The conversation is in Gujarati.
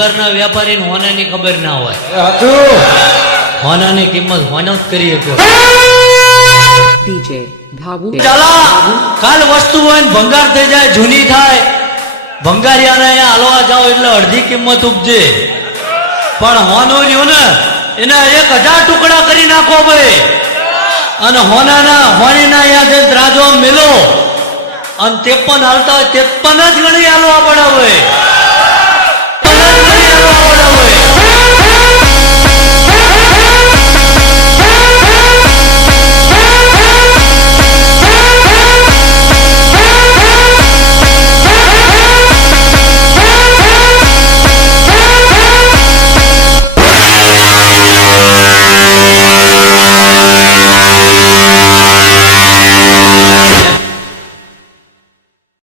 ભંગારના વેપારીને હોનાની ખબર ના હોય. હોનાની કિંમત હોનો જ કરી શકો. DJ Babu. ચાલા કાલ વસ્તુ હોય ને ભંગાર થઈ જાય, જૂની થાય, ભંગારિયાને અહીંયા હાલવા જાઓ એટલે અડધી કિંમત ઉપજે. પણ હોનું રહ્યું ને એના 1000 ટુકડા કરી નાખો ભાઈ, અને હોનીના અહીંયા જે રાજો મેલો અને 53 હાલતા હોય 53 જ ગણી હાલવા પડે ભાઈ.